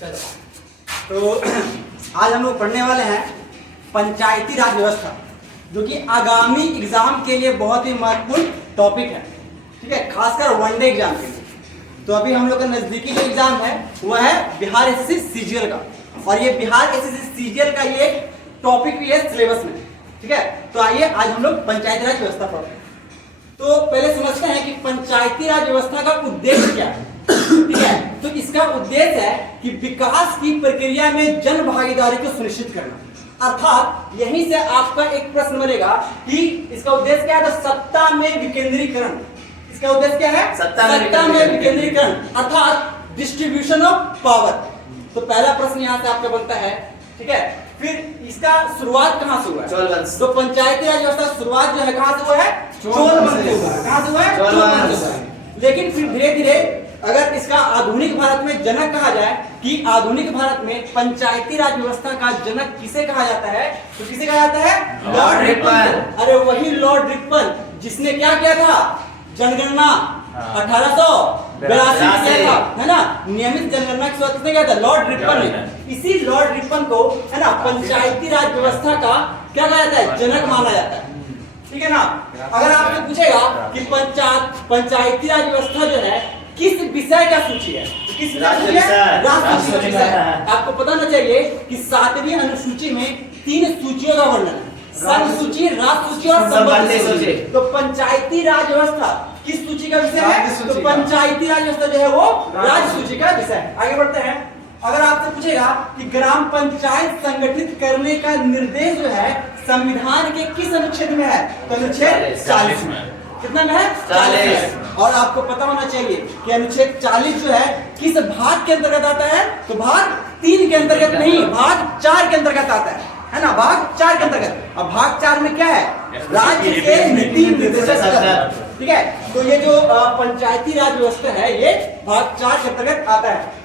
चलो, तो आज हम लोग पढ़ने वाले हैं पंचायती राज व्यवस्था, जो कि आगामी एग्जाम के लिए बहुत ही महत्वपूर्ण टॉपिक है। ठीक है, खासकर वनडे एग्जाम के लिए। तो अभी हम लोग का नजदीकी जो एग्जाम है वह है बिहार एसएससी सीजीएल का, और ये बिहार एसएससी सीजीएल का ये एक टॉपिक भी है सिलेबस में। ठीक है, तो आइए आज हम लोग पंचायती राज व्यवस्था पढ़ते हैं। तो पहले समझते हैं कि पंचायती राज व्यवस्था का उद्देश्य क्या है। ठीक है, तो इसका उद्देश्य है कि विकास की प्रक्रिया में जन भागीदारी को सुनिश्चित करना। अर्थात यहीं से आपका एक प्रश्न बनेगा कि इसका उद्देश्य क्या है। तो सत्ता में विकेंद्रीकरण, इसका उद्देश्य क्या है। सत्ता में विकेंद्रीकरण अर्थात डिस्ट्रीब्यूशन ऑफ पावर। तो पहला प्रश्न यहाँ से आपका बनता है। ठीक है, फिर इसका शुरुआत कहाँ से हुआ है। तो पंचायती राज व्यवस्था शुरुआत जो है कहाँ से हुआ है। चोलवंश से हुआ है। कहाँ से हुआ है। चोलवंश से। लेकिन फिर धीरे धीरे अगर इसका आधुनिक भारत में जनक कहा जाए कि आधुनिक भारत में पंचायती राज व्यवस्था का जनक किसे कहा जाता है, तो किसे कहा जाता है। Lord Ripon. अरे वही लॉर्ड रिपन जिसने क्या किया था, जनगणना 1882 किया था, है ना। नियमित जनगणना की शुरुआत किसने किया था, लॉर्ड रिपन ने। इसी लॉर्ड रिपन को, है ना, पंचायती राज व्यवस्था का क्या कहा जाता है, जनक माना जाता है। ठीक है ना। अगर आपसे पूछेगा कि पंचायती राज व्यवस्था जो है किस विषय का सूची है, किस राष्ट्रीय है। आपको पता होना चाहिए कि 7वीं अनुसूची में 3 सूचियों का वर्णन है, संघ सूची, राष्ट्र सूची और संबंधित सूची। तो पंचायती राज व्यवस्था किस सूची का विषय है। तो पंचायती राज व्यवस्था जो है वो राज्य सूची का विषय है। आगे बढ़ते हैं। अगर आपसे पूछेगा कि ग्राम पंचायत संगठित करने का निर्देश जो है संविधान के किस अनुच्छेद में है, तो अनुच्छेद 40 में। कितना में है, 40। और आपको पता होना चाहिए कि अनुच्छेद 40 जो है किस भाग के अंतर्गत आता है। तो भाग 3 के अंतर्गत नहीं, भाग 4 के अंतर्गत आता है ना, भाग 4 के अंतर्गत। अब भाग 4 में क्या है, राज्य के नीति निर्देशक। ठीक है, तो ये जो पंचायती राज व्यवस्था है ये भाग 4 के अंतर्गत आता है।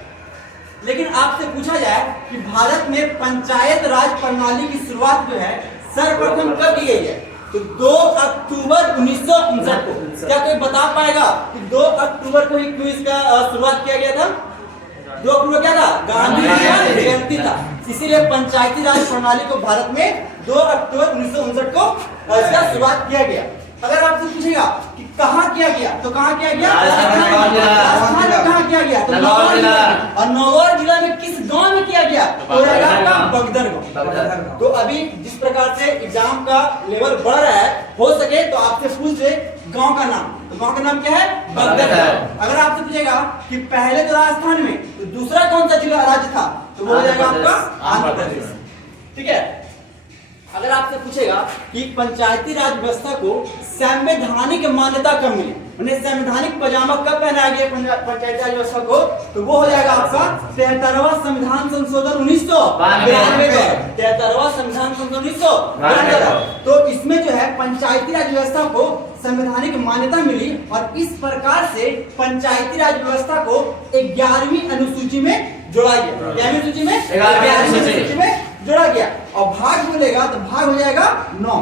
लेकिन आपसे पूछा जाए कि भारत में पंचायत राज प्रणाली की शुरुआत जो है सर्वप्रथम कब की गई है, तो 2 अक्टूबर 1959 को। क्या कोई बता पाएगा कि 2 अक्टूबर को ही क्यों इसका शुरुआत किया गया था। 2 अक्टूबर क्या था, गांधी जी का जयंती था। इसीलिए पंचायती राज प्रणाली को भारत में 2 अक्टूबर 1959 को इसका शुरुआत किया गया। अगर आपसे पूछेगा कि कहाँ किया गया, तो कहाँ किया गया, राजस्थान में कहाँ किया गया, तो नौगढ़ जिला। और नौगढ़ जिला में किस गांव में किया गया, तो रहेगा आपका बगदर गांव। तो अभी जिस प्रकार से एग्जाम का लेवल बढ़ रहा है, हो सके तो आपसे पूछ ले गांव का नाम, तो गांव का नाम क्या है, बगदर गांव। अगर आपसे पूछेगा कि पहले तो राजस्थान में, तो दूसरा कौन सा जिला राज्य था, तो वो हो जाएगा आपका आंध्र प्रदेश। ठीक है। अगर आपसे पूछेगा कि पंचायती राज व्यवस्था को संवैधानिक मान्यता कब मिली, उन्हें संवैधानिक पजामा कब पहनाया गया पंचायती राज व्यवस्था को, तो वो हो जाएगा आपका 73वां संविधान संशोधन 1992। 73वां संविधान संशोधन 1992। तो इसमें जो है पंचायती राज व्यवस्था को संवैधानिक मान्यता मिली, और इस प्रकार से पंचायती राज व्यवस्था को 11वीं अनुसूची में जोड़ा गया। 11वीं सूची में 11वीं सूची में जोड़ा गया। और भाग बोलेगा तो भाग हो जाएगा 9।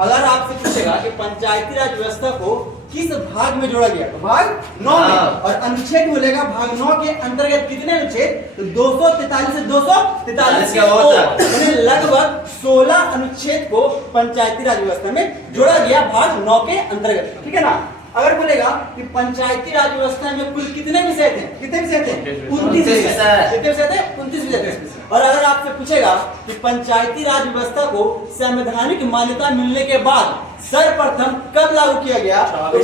अगर आपसे पूछेगा कि पंचायती राज व्यवस्था को किस भाग में जोड़ा गया, तो भाग 9 में। और अनुच्छेद बोलेगा भाग 9 के अंतर्गत कितने अनुच्छेद, तो 243 से 243 के लगभग 16 अनुच्छेद को पंचायती राज व्यवस्था में जोड़ा गया भाग 9 के अंतर्गत। ठीक है ना। अगर बोलेगा कि पंचायती राज व्यवस्था में कुल कितने विषय थे, कितने विषय थे, 29 विषय। कितने विषय थे, 29 विषय थे। और अगर आपसे पूछेगा कि पंचायती राज व्यवस्था को संवैधानिक मान्यता मिलने के बाद सर्वप्रथम कब लागू किया गया, तो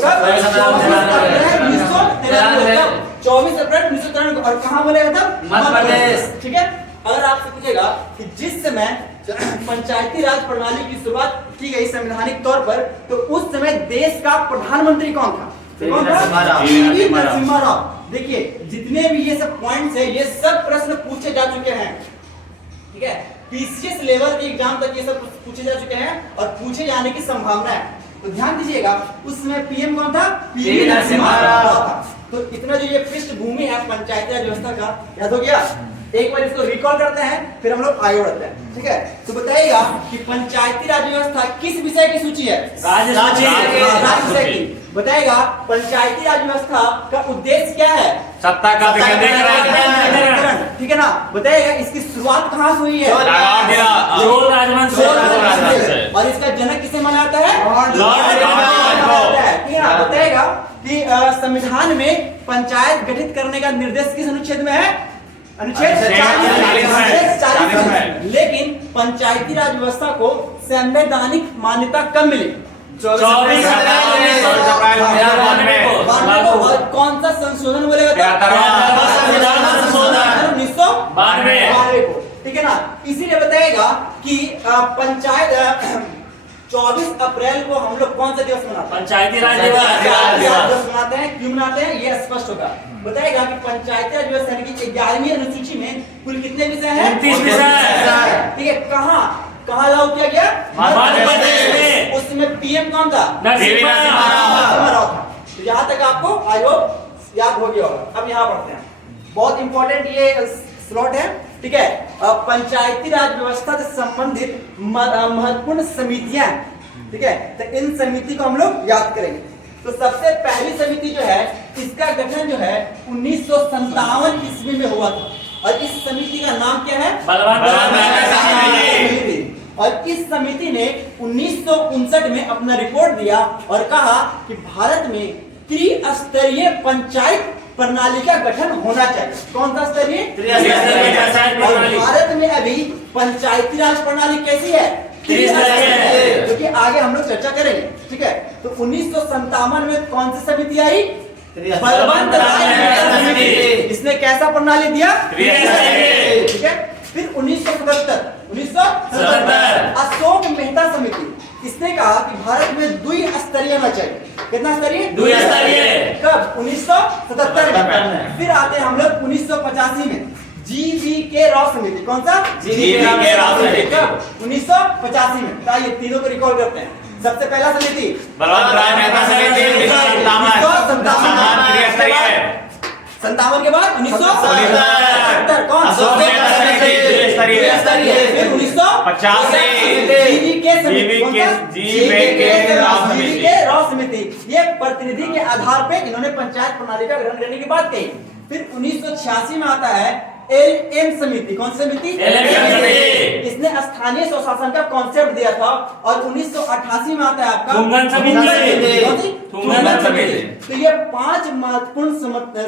24 अप्रैल 1993 को। और कहाँ बोलेगा तब, मध्य प्रदेश। ठीक है। अगर आपसे पूछेगा कि जिस समय पंचायती राज प्रणाली की शुरुआत की गई संवैधानिक तौर पर, तो उस समय देश का प्रधानमंत्री कौन था, कौन था, पीवी नरसिम्हा राव। देखिए जितने भी ये सब पॉइंट्स है ये सब प्रश्न पूछे जा चुके हैं। ठीक है, पीसीएस लेवल के एग्जाम तक ये सब पूछे जा चुके हैं और पूछे जाने की संभावना है। तो ध्यान दीजिएगा उस समय पीएम कौन था, पीवी नरसिम्हा राव था। तो इतना जो ये पृष्ठभूमि है पंचायती राज व्यवस्था का, याद हो गया। एक बार इसको रिकॉल करते हैं फिर हम लोग आगे बढ़ते हैं। ठीक है, तो बताइएगा कि पंचायती राज व्यवस्था किस विषय की सूची है, राज्य की। बताएगा पंचायती राज व्यवस्था का उद्देश्य क्या है, सत्ता का विकेंद्रीकरण। ठीक है ना, बताइएगा इसकी शुरुआत कहाँ से हुई है? चोल राजवंश से। और इसका जनक किसे माना जाता है? Lord Ripon. ठीक है ना, बताइएगा कि संविधान में पंचायत गठित करने का निर्देश किस अनुच्छेद में है? अनुच्छेद 40 में। लेकिन पंचायती राज व्यवस्था को संवैधानिक मान्यता कब मिली? 24 अप्रैल 1992 को। कौन सा संशोधन बोलेगा? 1992 को। ठीक है ना, इसीलिए बताएगा कि पंचायत 24 अप्रैल को हम लोग कौन सा दिवस मनाते हैं? पंचायती राज दिवस मनाते हैं। क्यों मनाते हैं ये स्पष्ट होगा। बताएगा कि पंचायती राज दिवस यानी कि 11वीं अनुसूची में कुल कितने विषय हैं? 29 विषय। ठीक है, कहाँ लागू किया गया? मध्य प्रदेश में। उसमें पीएम कौन था? नरसिम्हा राव था। तो यहाँ तक आपको आयोग याद हो गया होगा। अब यहाँ पढ़ते हैं, बहुत इंपॉर्टेंट ये स्लॉट है। ठीक है, पंचायती राज व्यवस्था से संबंधित महत्वपूर्ण समितियां, ठीक है, तो इन समिति को हम लोग याद करेंगे। तो सबसे पहली समिति जो है इसका गठन जो है 1957 ईस्वी में हुआ था और इस समिति का नाम क्या है? बलवंत समिति। और इस समिति ने 1959 में अपना रिपोर्ट दिया और कहा कि भारत में त्रिस्तरीय पंचायत प्रणाली का गठन होना चाहिए। कौन सा स्तरीय? त्रिस्तरीय। भारत में अभी पंचायती राज प्रणाली कैसी है? त्रिस्तरीय, क्योंकि आगे हम लोग चर्चा करेंगे। ठीक है, तो 1957 में कौन सी समिति आई? बलवंत राय समिति। इसने कैसा प्रणाली दिया? त्रिस्तरीय। ठीक है, फिर 1977 अशोक मेहता समिति, इसने कहा कि भारत में द्विस्तरीय होना चाहिए। कितना स्तरीय? द्विस्तरीय। कब? 1977 में। फिर आते हैं हम लोग 1985 में GV.K. राव समिति। कौन सा? GV.K. राव समिति। कब? 1985 में। तो ये तीनों को रिकॉल करते हैं। सबसे पहला समिति बलवंत राय मेहता समिति 57 के बाद 1977 कौन? अशोक मेहता समिति त्रिस्तरीय। फिर 1985 GV.K. राव समिति। ये प्रतिनिधि के आधार पे इन्होंने पंचायत प्रणाली का ग्रहण करने की बात कही। फिर 1986 में आता है LM समिति। कौन सी समिति? LM समिति। इसने स्थानीय स्वशासन का कॉन्सेप्ट दिया था। और 1988 में आता है आपका थुंगन समिति। कौन सी? थुंगन समिति। तो ये 5 महत्वपूर्ण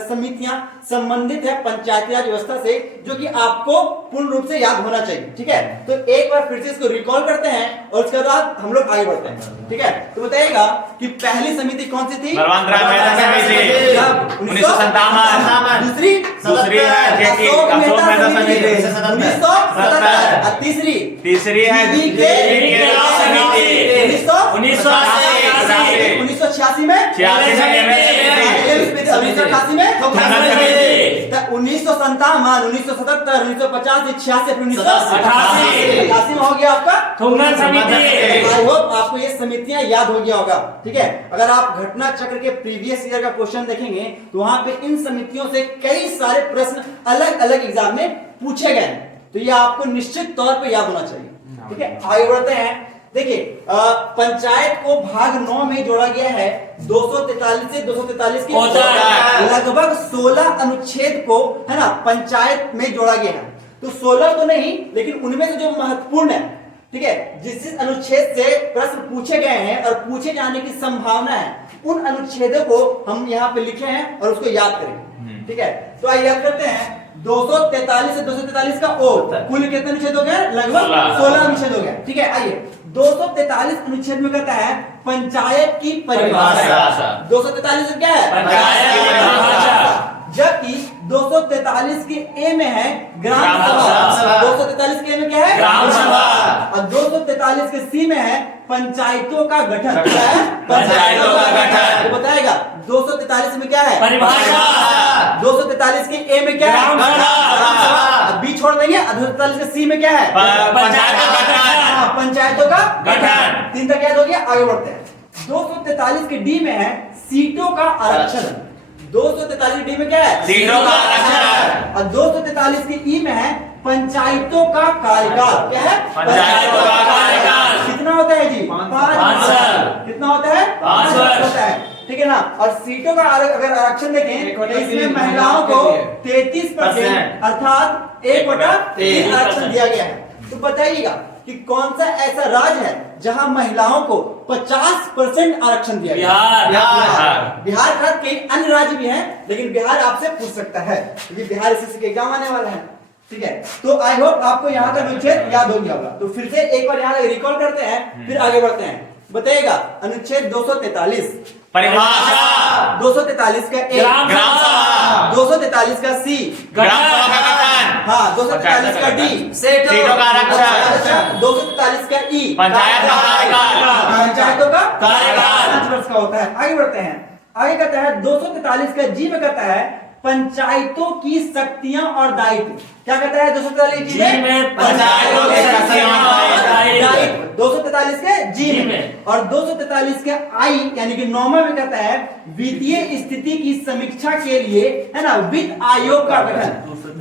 समितियां संबंधित है पंचायती राज व्यवस्था से, जो कि आपको पूर्ण रूप से याद होना चाहिए। ठीक है, तो एक बार फिर से इसको रिकॉल करते हैं और उसके बाद हम लोग आगे बढ़ते हैं। ठीक है, तो बताइएगा कि पहली समिति कौन सी थी? बलवंत राय मेहता समिति 1957। दूसरी अशोक मेहता समिति 1977। और तीसरी है GV.K. राव समिति 1988। 1986 में 1988 में 1987 1977 1950 86 1988 में हो गया आपका थुंगन समिति। आई होप आपको ये समितियां याद हो गया होगा। ठीक है, अगर आप घटना चक्र के प्रीवियस ईयर का क्वेश्चन देखेंगे तो वहां पे इन समितियों से कई सारे प्रश्न अलग अलग एग्जाम में पूछे गए हैं, तो ये आपको निश्चित तौर पे याद होना चाहिए। ठीक है, आगे बढ़ते हैं। देखिए, पंचायत को भाग 9 में जोड़ा गया है 243 से 243 के लगभग 16 अनुच्छेद को, है ना, पंचायत में जोड़ा गया है। तो 16 तो नहीं, लेकिन उनमें से जो महत्वपूर्ण है, ठीक है, जिस अनुच्छेद से प्रश्न पूछे गए हैं और पूछे जाने की संभावना है, उन अनुच्छेदों को हम यहाँ पे लिखे हैं और उसको याद करेंगे। ठीक है, तो आइए याद करते हैं। 243 से 243 का ओ कुल कितने अनुच्छेद हो गए? लगभग 16 अनुच्छेद हो गए। ठीक है, आइए 243 अनुच्छेद में कहता है पंचायत की परिभाषा। 243 में क्या है? पंचायत की परिभाषा। जबकि 243 के ए में है ग्राम सभा। 243 के ए में क्या है? ग्राम सभा। और 243 के सी में है पंचायतों का गठन। क्या है? पंचायतों का गठन। तो बताएगा 243 में क्या है? परिभाषा। 243 के ए में क्या है? ग्राम सभा। बी छोड़ देंगे। 243 के सी में क्या है? पंचायतों का गठन। पंचायतों का गठन। 3 तक याद हो गया। आगे बढ़ते हैं। 243 के डी में है सीटों का आरक्षण। 243 डी में क्या है? सीटों का आरक्षण। और 243 के ई में है पंचायतों का कार्यकाल। क्या है? पंचायतों का कार्यकाल। कितना होता है जी? 5 साल। कितना होता है? 5 वर्ष होता है। ठीक है ना। और सीटों का अगर आरक्षण देखें तो इसमें महिलाओं को 33% अर्थात 1/3 आरक्षण दिया गया है। तो बताइएगा कि कौन सा ऐसा राज्य है जहां महिलाओं को 50% आरक्षण दिया गया? बिहार का कई अन्य राज्य भी हैं, लेकिन बिहार आपसे पूछ सकता है क्योंकि बिहार एसएससी के एग्जाम आने वाला है। ठीक है, तो आई होप आपको यहाँ का अनुच्छेद याद हो गया होगा। तो फिर से एक बार यहाँ रिकॉल करते हैं, फिर आगे बढ़ते हैं। बताइएगा अनुच्छेद 243 परिभाषा, 243 का ए, ग्राम सभा, 243 का सी, ग्राम सभा का गठन, हाँ 243 का डी, सीटों का आरक्षण, 243 का ई, पंचायत का कार्यकाल, पंचायतों का कार्यकाल 5 वर्ष का होता है। आगे बढ़ते हैं, आगे कहता है 243 का जी में कहता है पंचायतों की शक्तियां और दायित्व। क्या कहता है 243 जी में? पंचायतों की शक्तियां और दायित्व। 243 के जी में और 243 के आई यानी कि नॉर्मल में कहता है वित्तीय स्थिति की समीक्षा के लिए, है ना, वित्त आयोग का गठन।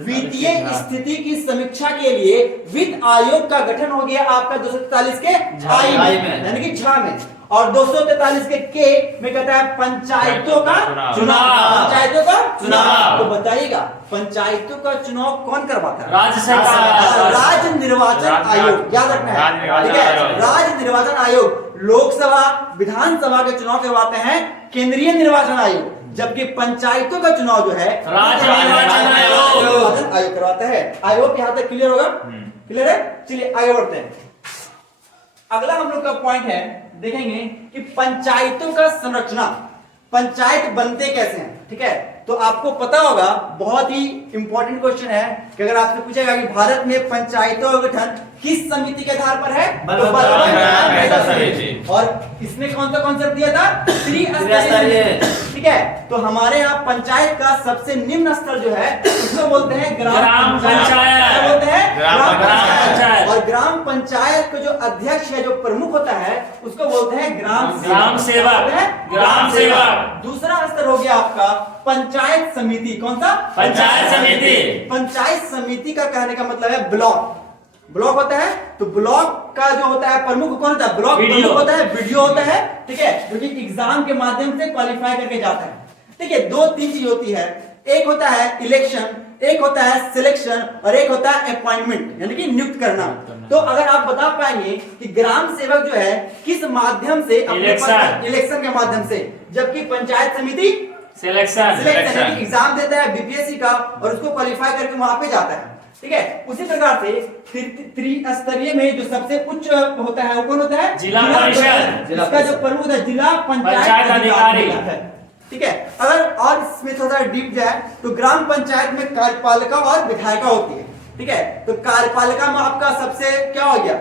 वित्तीय स्थिति की समीक्षा के लिए वित्त आयोग का गठन हो गया आपका 243 के आई में यानी कि झा में। और 243 के में कहता है पंचायतों का चुनाव। पंचायतों का चुनाव। तो बताइएगा पंचायतों का चुनाव कौन करवाता है? राज्य सरकार, राज्य निर्वाचन आयोग। याद रखना है, ठीक है। राज्य निर्वाचन आयोग लोकसभा विधानसभा के चुनाव करवाते हैं केंद्रीय निर्वाचन आयोग, जबकि पंचायतों का चुनाव जो है राज्य निर्वाचन आयोग करवाता है। आई होप यहाँ तक क्लियर होगा। क्लियर है, चलिए आगे बढ़ते हैं। अगला हम लोग का पॉइंट है, देखेंगे कि पंचायतों का संरचना, पंचायत बनते कैसे हैं। ठीक है, तो आपको पता होगा बहुत ही इंपॉर्टेंट क्वेश्चन है कि अगर आपसे पूछेगा कि भारत में पंचायतों का गठन किस समिति के आधार पर है, तो बलवान समिति। और इसने कौन सा कॉन्सेप्ट दिया था? त्रिस्तरीय। ठीक है, तो हमारे यहाँ पंचायत का सबसे निम्न स्तर जो है उसको बोलते हैं ग्राम पंचायत। बोलते हैं ग्राम पंचायत। और ग्राम पंचायत का जो अध्यक्ष है, जो प्रमुख होता है, उसको बोलते हैं ग्राम सेवक। ग्राम सेवक। दूसरा स्तर हो गया आपका पंचायत समिति। कौन सा? पंचायत समिति। पंचायत समिति का कहने का मतलब है ब्लॉक। ब्लॉक होता है तो ब्लॉक का जो होता है प्रमुख कौन होता है? ब्लॉक प्रमुख होता है, वीडियो होता है। ठीक है, जो कि एग्जाम के माध्यम से क्वालिफाई करके जाता है। ठीक है, 2-3 चीज होती है, एक होता है इलेक्शन, एक होता है सिलेक्शन और एक होता है अपॉइंटमेंट यानी कि नियुक्त करना। तो अगर आप बता पाएंगे कि ग्राम सेवक जो है किस माध्यम से? इलेक्शन के माध्यम से, जबकि पंचायत समिति सिलेक्शन एग्जाम देता है बीपीएससी का और उसको क्वालिफाई करके वहां पे जाता है। ठीक है, उसी प्रकार से त्रिस्तरीय में जो सबसे उच्च होता है वो कौन होता है? जिला परिषद। इसका जो प्रमुख है जिला पंचायत अधिकारी है। ठीक है, अगर और इसमें थोड़ा डीप जाए तो ग्राम पंचायत में कार्यपालिका और विधायिका होती है। ठीक है, तो कार्यपालिका में आपका सबसे क्या हो गया?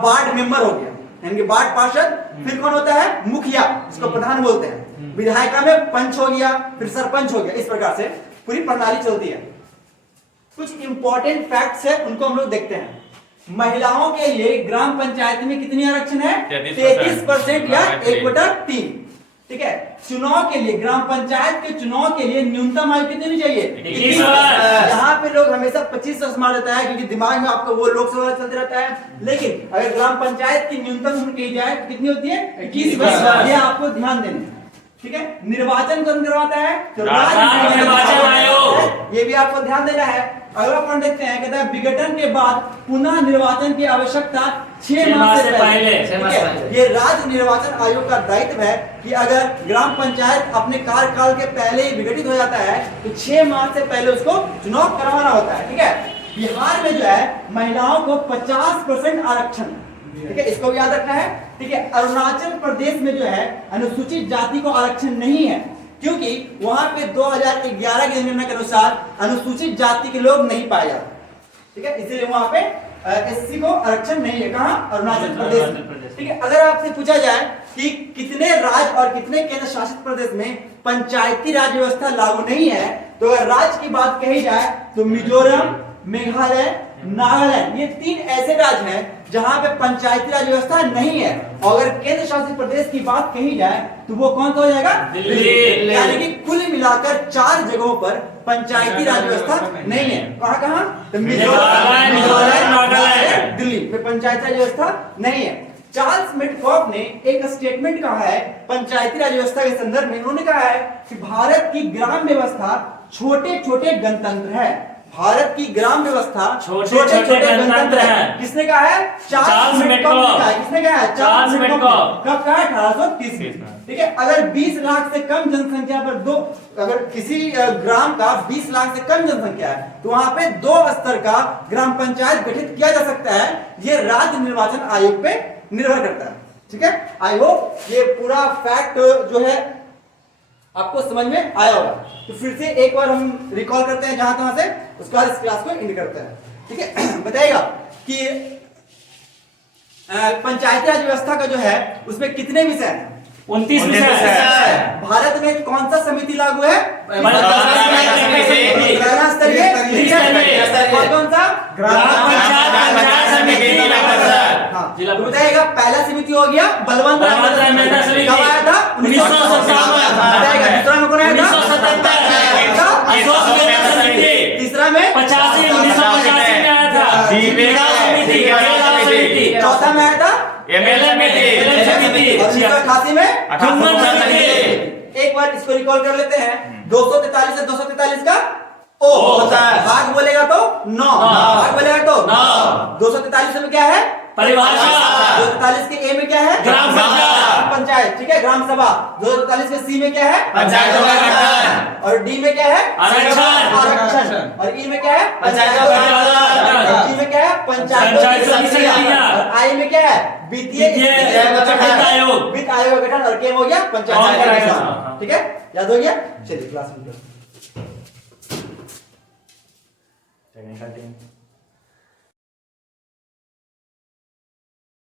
वार्ड मेंबर हो गया यानी कि वार्ड पार्षद। फिर कौन होता है? मुखिया, जिसको प्रधान बोलते हैं। विधायिका में पंच हो गया, फिर सरपंच हो गया। इस प्रकार से पूरी प्रणाली चलती है। कुछ इंपॉर्टेंट फैक्ट्स है, उनको हम लोग देखते हैं। महिलाओं के लिए ग्राम पंचायत में कितनी आरक्षण है? 33% या 1/3। ठीक है, चुनाव के लिए ग्राम पंचायत के चुनाव के लिए न्यूनतम आयु कितनी चाहिए? 21 वर्ष। यहाँ पे लोग हमेशा 25 वर्ष मान लेता है क्योंकि दिमाग में आपको वो लोकसभा चलते रहता है, लेकिन अगर ग्राम पंचायत की न्यूनतम उम्र कही जाए तो कितनी होती है? 21 वर्ष। ये आपको ध्यान देना है। ठीक है, निर्वाचन कौन करवाता है? तो राज्य निर्वाचन आयोग। ये भी आपको ध्यान देना है। अगला पॉइंट देखते हैं, कहता है विघटन के बाद पुनः निर्वाचन की आवश्यकता 6 माह से पहले। ये राज्य निर्वाचन आयोग का दायित्व है कि अगर ग्राम पंचायत अपने कार्यकाल के पहले ही विघटित हो जाता है तो 6 माह से पहले उसको चुनाव करवाना होता है। ठीक है, बिहार में जो है महिलाओं को 50% आरक्षण। ठीक है, इसको याद रखना है। ठीक है, अरुणाचल प्रदेश में जो है अनुसूचित जाति को आरक्षण नहीं है क्योंकि वहां पे 2011 की जनगणना के अनुसार अनुसूचित जाति के लोग नहीं पाए जाते। ठीक है, इसलिए वहां पे एससी को आरक्षण नहीं है। कहां? अरुणाचल प्रदेश। ठीक है, अगर आपसे पूछा जाए कि कितने राज्य और कितने केंद्र शासित प्रदेश में पंचायती राज व्यवस्था लागू नहीं है, तो अगर राज्य की बात कही जाए तो मिजोरम, मेघालय, नागालैंड, ये 3 ऐसे राज्य हैं जहां पे पंचायती राज व्यवस्था नहीं है। और अगर केंद्र शासित प्रदेश की बात कही जाए तो वो कौन सा हो जाएगा? दिल्ली। यानी कि कुल मिलाकर 4 जगहों पर पंचायती राज व्यवस्था नहीं है। कहां कहां? तो मिजोरम, नागालैंड, दिल्ली में पंचायती राज व्यवस्था नहीं है। चार्ल्स मेडकॉफ ने एक स्टेटमेंट कहा है पंचायती राज व्यवस्था के संदर्भ में। उन्होंने कहा है कि भारत की ग्राम व्यवस्था छोटे छोटे गणतंत्र है। भारत की ग्राम व्यवस्था छोटे छोटे गणतंत्र है। किसने कहा है? चार्ल्स मेडकॉफ ने कहा है। किसने कहा है? Charles Metcalfe. कब कहा? 1830 में। ठीक है, अगर 20 लाख से कम जनसंख्या पर दो, अगर किसी ग्राम का 20 लाख से कम जनसंख्या है तो वहां पे 2 स्तर का ग्राम पंचायत गठित किया जा सकता है। यह राज्य निर्वाचन आयोग पे निर्भर करता है। ठीक है, आई होप ये पूरा फैक्ट जो है आपको समझ में आया होगा। तो फिर से एक बार हम रिकॉल करते हैं जहां तहां से, उसके बाद इस क्लास को एंड करते हैं। ठीक है, बताइएगा कि पंचायती राज व्यवस्था का जो है उसमें कितने विषय हैं? 29 विषय। भारत में कौन सा समिति लागू है? जिला स्तरीय कौन सा? ग्राम पंचायत समिति जिला। बताइएगा पहला समिति हो गया बलवंत राय मेहता समिति। कब आया था? 1957। बताइएगा दूसरा में कौन आया था? 1977। तीसरा में 1985 में आया था चौथा में आया था एमएलए समिति। 1988 में जुम्मन समिति। एक बार इसको रिकॉल कर लेते हैं। 243 से 243 का ओ होता है। भाग बोलेगा तो 9, भाग बोलेगा तो 9। 243 में क्या है? परिभाषा। 243 के ए में क्या है? ग्राम पंचायत। ठीक है, ग्राम सभा। 243 के सी में क्या है? पंचायत का गठन। और डी में क्या है? आरक्षण। और ई में क्या है? पंचायत का गठन। जी में क्या है? पंचायत समितियां। और आई में क्या है? वित्तीय आयोग। वित्त आयोग का गठन। और के में हो गया पंचायत। ठीक है, याद हो गया? चलिए क्लास में